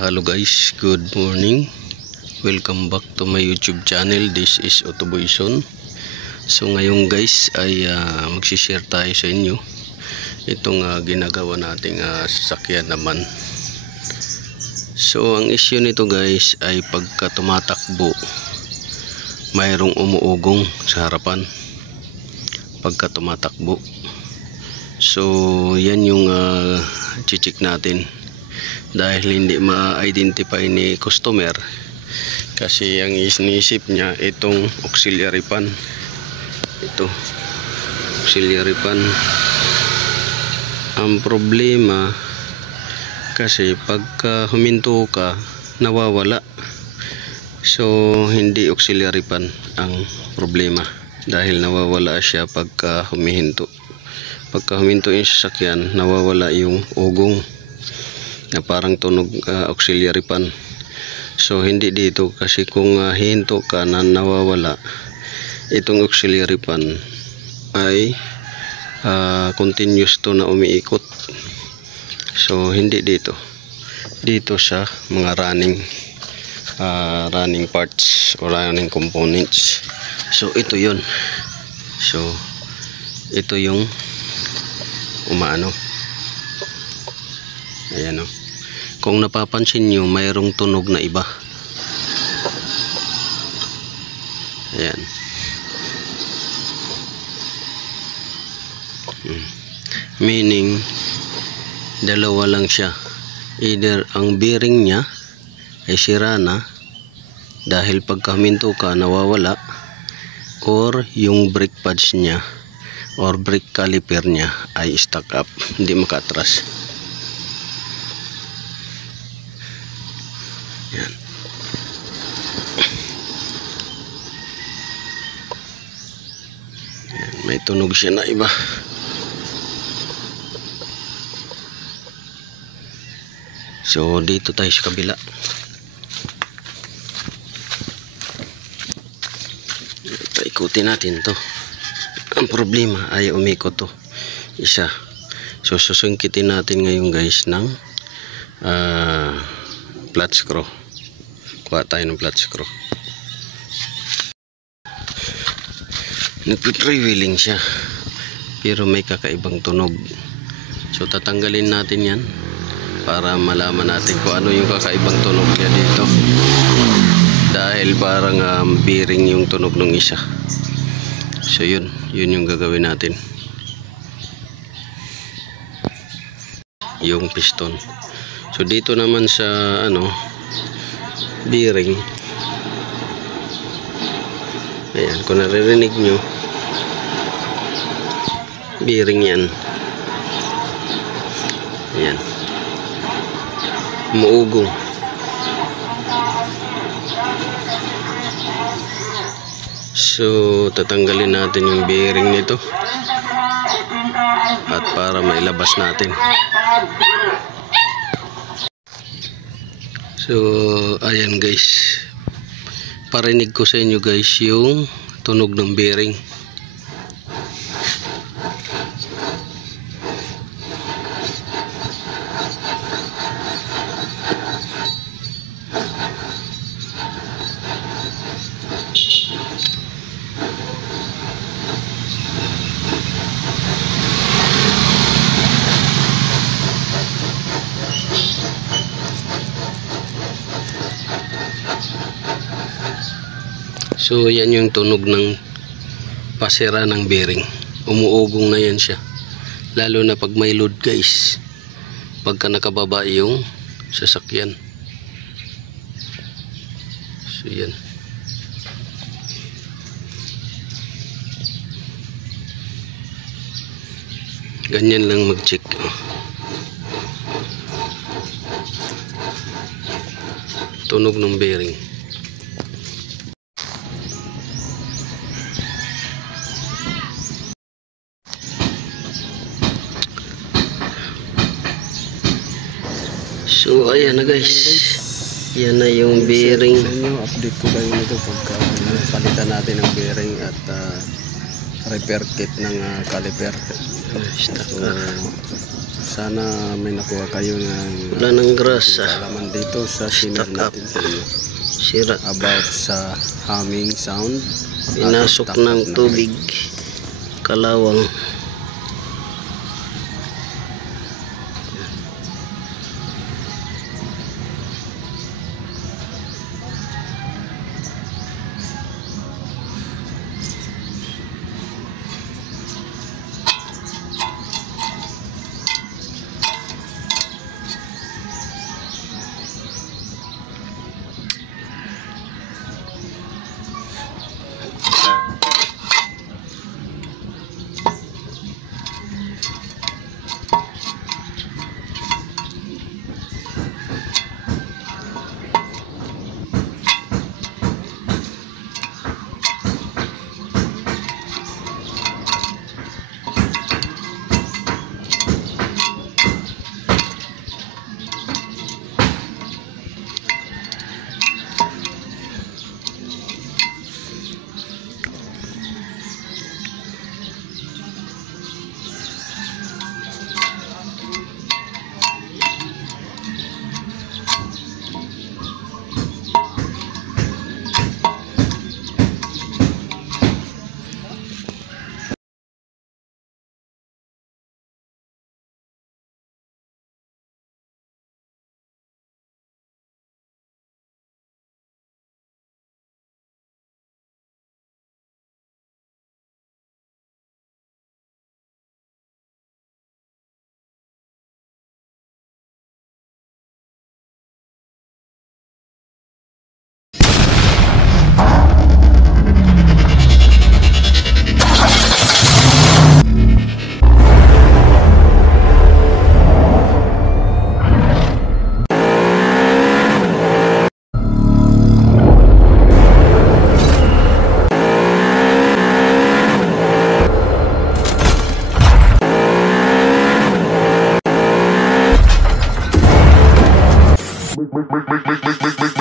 Hello guys, good morning. Welcome back to my YouTube channel. This is Autoboyson. So ngayon guys ay magsishare tayo sa inyo itong ginagawa nating sasakyan naman. So ang issue nito guys ay pagka tumatakbo mayroong umuugong sa harapan pagka tumatakbo. So yan yung check natin dahil hindi ma-identify ni customer kasi ang inisip niya itong auxiliary pan, ito auxiliary pan. Ang problema kasi pagka huminto ka nawawala, so hindi auxiliary pan ang problema dahil nawawala siya pagka humihinto. Pagka huminto yung sasakyan nawawala yung ugong na parang tunog auxiliary pan. So hindi dito kasi kung hinto ka na nawawala itong auxiliary pan ay continuous to na umiikot. So hindi dito sa mga running parts o running components. So ito yun. So ito yung umaano. Ayan o. Kung napapansin nyo, mayroong tunog na iba. Ayan. Meaning, dalawa lang siya. Either ang bearing niya ay sira na dahil pagka huminto ka nawawala, or yung brake pads niya or brake caliper niya ay stuck up, hindi makatras. Yan. Yan, may tunog siya na iba. So dito tayo sa kabila. Ikutin natin to. Ang problema ay umikot to isa. So susungkitin natin ngayon guys ng flat screw. Kuha tayo ng flat screw. Nagpi-freewheeling siya pero may kakaibang tunog. So tatanggalin natin yan para malaman natin kung ano yung kakaibang tunog niya dito, dahil parang bearing yung tunog ng isa. So yun yung gagawin natin, yung piston. So dito naman sa bearing, ayan, kung naririnig nyo, bearing yan. Ayan, umuugong. So tatanggalin natin yung bearing nito at para mailabas natin. So ayan guys, parinig ko sa inyo guys yung tunog ng bearing. So yan yung tunog ng pasira ng bearing. Umuugong na yan siya. Lalo na pag may load guys. Pagka nakababa yung sasakyan. So yan. Ganyan lang mag-check. Tunog ng bearing. So ayan na guys, yan na yung bearing. Update ko kayo nito pagka palitan natin ng bearing at repair kit ng caliper. So, sana may nakuha kayo ng wala ng grasa, alaman dito sa share natin sa inyo sira, about sa humming sound. pinasok ng tubig, kalawang. Make